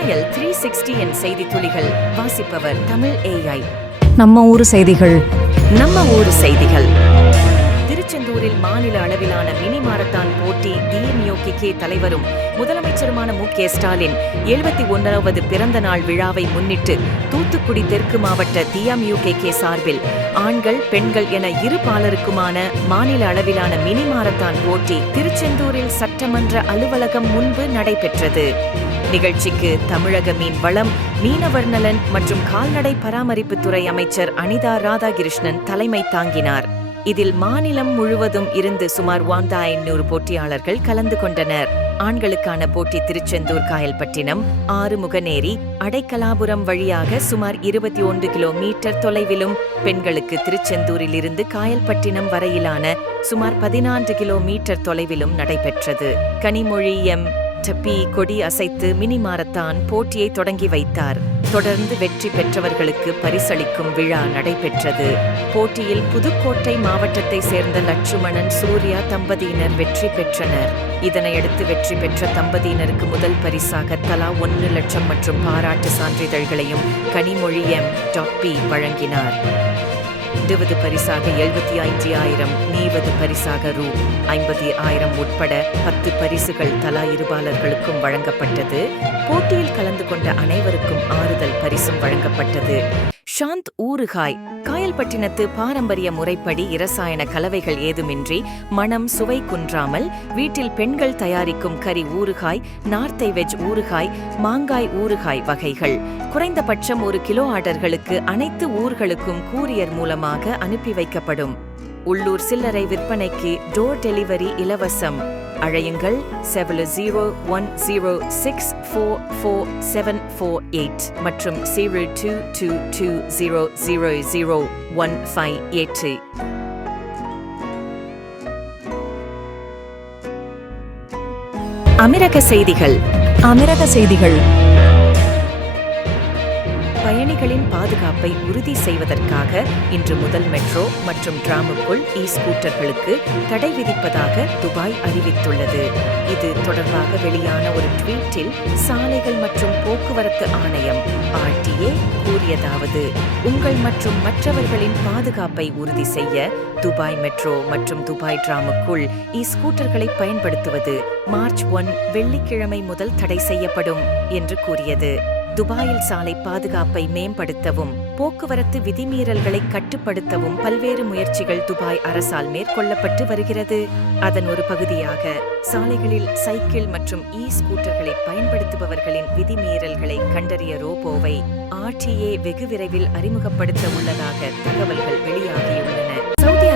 சாயல் 360 என் செய்தி துளிகள். வாசிப்பவர் தமிழ் AI. நம்ம ஊரு செய்திகள். திருச்செந்தூரில் மாநில அளவிலான மினி மாரத்தான் போட்டி DMUK தலைவரும் முதலமைச்சருமான மு.க. ஸ்டாலின் 71வது பிறந்த நாள் விழாவை முன்னிட்டு தூத்துக்குடி தெற்கு மாவட்ட DMUK சார்பில் ஆண்கள் பெண்கள் என இரு பாலருக்குமான மாநில அளவிலான மினி மாரத்தான் போட்டி திருச்செந்தூரில் சட்டமன்ற அலுவலகம் முன்பு நடைபெற்றது. நிகழ்ச்சிக்கு தமிழக மீன்வளம், மீனவர் நலன் மற்றும் கால்நடை பராமரிப்புத்துறை அமைச்சர் அனிதா ராதாகிருஷ்ணன் தலைமை தாங்கினார். இதில் மாநிலம் முழுவதும் இருந்து சுமார் 1500 போட்டியாளர்கள் கலந்து கொண்டனர். ஆண்களுக்கான போட்டி திருச்செந்தூர் காயல்பட்டினம், ஆறுமுகநேரி, அடைக்கலாபுரம் வழியாக சுமார் 21 கிலோமீட்டர் தொலைவிலும், பெண்களுக்கு திருச்செந்தூரில் இருந்து காயல்பட்டினம் வரையிலான சுமார் 14 கிலோமீட்டர் தொலைவிலும் நடைபெற்றது. கனிமொழி டப்பி கொடி அசைத்து மினி மாரத்தான் போட்டியை தொடங்கி வைத்தார். தொடர்ந்து வெற்றி பெற்றவர்களுக்கு பரிசளிக்கும் விழா நடைபெற்றது. போட்டியில் புதுக்கோட்டை மாவட்டத்தை சேர்ந்த லட்சுமணன், சூர்யா தம்பதியினர் வெற்றி பெற்றனர். இதனையடுத்து வெற்றி பெற்ற தம்பதியினருக்கு முதல் பரிசாக தலா 1 லட்சம் மற்றும் பாராட்டு சான்றிதழ்களையும் கனிமொழி டப்பி வழங்கினார். 20 பரிசாக 75,000, 20 பரிசாக ரூ.50,000 உட்பட 10 பரிசுகள் தலா இருபாலர்களுக்கும் வழங்கப்பட்டது. போட்டியில் கலந்து கொண்ட அனைவருக்கும் ஆறுதல் பரிசும் வழங்கப்பட்டது. ஷாந்த் ஊறுகாய். காயல்பட்டினத்து பாரம்பரிய முறைப்படி இரசாயன கலவைகள் ஏதுமின்றி மனம் சுவை குன்றாமல் வீட்டில் பெண்கள் தயாரிக்கும் கறி ஊறுகாய், நார்த்தை வெஜ் ஊறுகாய், மாங்காய் ஊறுகாய் வகைகள் குறைந்தபட்சம் 1 கிலோ ஆர்டர்களுக்கு அனைத்து ஊர்களுக்கும் கூரியர் மூலமாக அனுப்பி வைக்கப்படும். உள்ளூர் சில்லறை விற்பனைக்கு டோர் டெலிவரி இலவசம். அழையுங்கள் 700106444748 மற்றும் 0222000158. அமீரக செய்திகள். பயணிகளின் பாதுகாப்பை உறுதி செய்வதற்காக இன்று முதல் மெட்ரோ மற்றும் டிராமுக்குள் ஸ்கூட்டர்களுக்கு தடை விதிப்பதாக துபாய் அறிவித்துள்ளது. இது தொடர்பாக வெளியான ஒரு ட்வீட்டில் சாலைகள் மற்றும் போக்குவரத்து ஆணையம் RTA கூறியதாவது: உங்கள் மற்றும் மற்றவர்களின் பாதுகாப்பை உறுதி செய்ய துபாய் மெட்ரோ மற்றும் துபாய் டிராமுக்குள் ஸ்கூட்டர்களை பயன்படுத்துவது மார்ச் 1 வெள்ளிக்கிழமை முதல் தடை செய்யப்படும் என்று கூறியது. துபாயில் சாலை பாதுகாப்பை மேம்படுத்தவும் போக்குவரத்து விதிமீறல்களை கட்டுப்படுத்தவும் பல்வேறு முயற்சிகள் துபாய் அரசால் மேற்கொள்ளப்பட்டு வருகிறது. அதன் ஒரு பகுதியாக சாலைகளில் சைக்கிள் மற்றும் ஸ்கூட்டர்களை பயன்படுத்துபவர்களின் விதிமீறல்களை கண்டறிய ரோபோவை RTA வெகு விரைவில் அறிமுகப்படுத்த உள்ளதாக தகவல்கள் வெளியாகியுள்ளன. சவுதி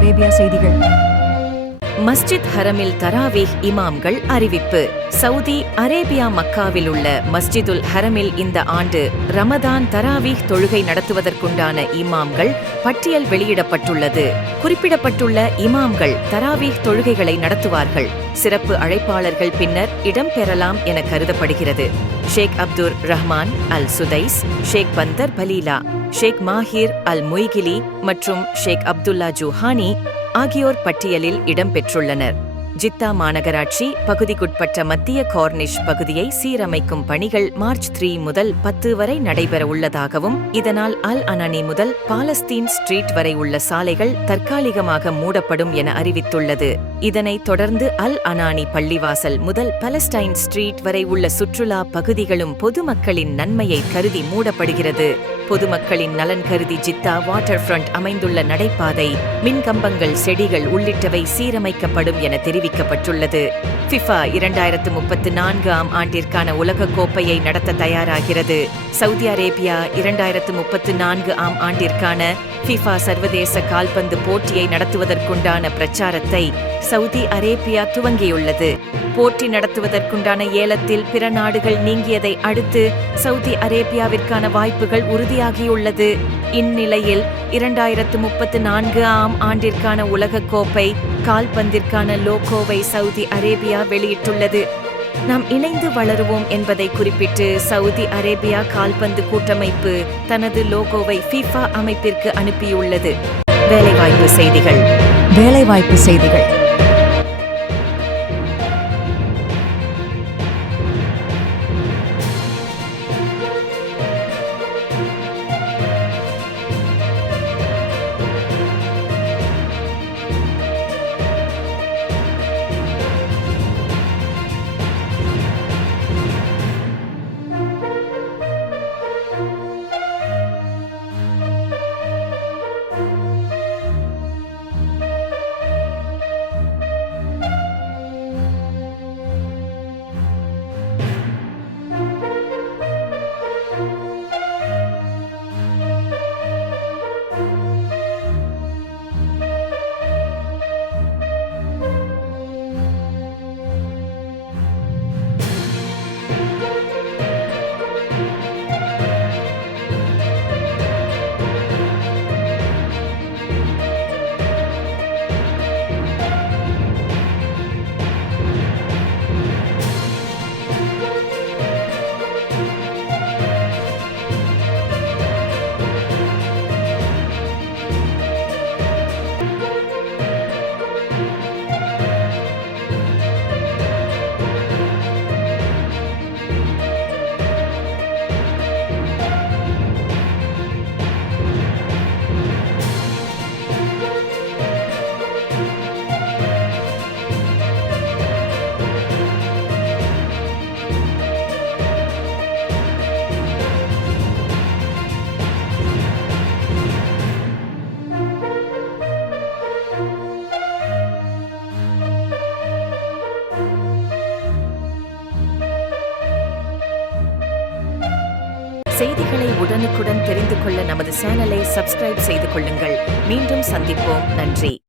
அரேபியா செய்திகள். மஸ்ஜித் ஹரமில் தராவீஹ் இமாம்கள் அறிவிப்பு. சவுதி அரேபியா மக்காவில் உள்ள மஸ்ஜிதுல் ஹரமில் இந்த ஆண்டு ரமதான் தராவீஹ் தொழுகை நடத்துவதற்குண்டான இமாம்கள் பட்டியல் வெளியிடப்பட்டுள்ளது. குறிப்பிடப்பட்டுள்ள இமாம்கள் தராவீஹ் தொழுகைகளை நடத்துவார்கள். சிறப்பு அழைப்பாளர்கள் பின்னர் இடம்பெறலாம் என கருதப்படுகிறது. ஷேக் அப்துர் ரஹ்மான் அல் சுதைஸ், ஷேக் பந்தர் பலீலா, ஷேக் மாஹிர் அல் முய்கிலி மற்றும் ஷேக் அப்துல்லா ஜூஹானி ஆகியோர் பட்டியலில் இடம்பெற்றுள்ளனர். ஜித்தா மாநகராட்சி பகுதிக்குட்பட்ட மத்திய கார்னிஷ் பகுதியை சீரமைக்கும் பணிகள் மார்ச் 3 முதல் 10 வரை நடைபெற உள்ளதாகவும், இதனால் அல் அனானி முதல் பாலஸ்தீன் ஸ்ட்ரீட் வரை உள்ள சாலைகள் தற்காலிகமாக மூடப்படும் என அறிவித்துள்ளது. இதனைத் தொடர்ந்து அல் அனானி பள்ளிவாசல் முதல் பலஸ்டைன் ஸ்ட்ரீட் வரை உள்ள சுற்றுலா பகுதிகளும் பொதுமக்களின் நன்மையை கருதி மூடப்படுகிறது. பொதுமக்களின் நலன் கருதி ஜித்தா வாட்டர் ஃப்ரண்ட் அமைந்துள்ள நடைபாதை, மின்கம்பங்கள், செடிகள் உள்ளிட்டவை சீரமைக்கப்படும் என தெரிவிக்கப்பட்டுள்ளது. FIFA 2034 ஆண்டிற்கான உலகக்கோப்பையை நடத்த தயாராகிறது. சவுதி அரேபியா 2034 ஆண்டிற்கான FIFA சர்வதேச கால்பந்து போட்டியை நடத்துவதற்குண்டான பிரச்சாரத்தை சவுதி அரேபியா துவங்கியுள்ளது. போட்டி நடத்துவதற்குண்டான ஏலத்தில் பிற நாடுகள் நீங்கியதை அடுத்து சவுதி அரேபியாவிற்கான வாய்ப்புகள் உறுதியாகியுள்ளது. இந்நிலையில் 2034 ஆண்டிற்கான உலகக்கோப்பை கால்பந்திற்கான லோகோவை சவுதி அரேபியா வெளியிட்டுள்ளது. நாம் இணைந்து வளருவோம் என்பதை குறிப்பிட்டு சவுதி அரேபியா கால்பந்து கூட்டமைப்பு தனது லோகோவை FIFA அமைப்பிற்கு அனுப்பியுள்ளது. வேலைவாய்ப்பு செய்திகள். செய்திகளை உடனுக்குடன் தெரிந்து கொள்ள நமது சேனலை சப்ஸ்கிரைப் செய்து கொள்ளுங்கள். மீண்டும் சந்திப்போம். நன்றி.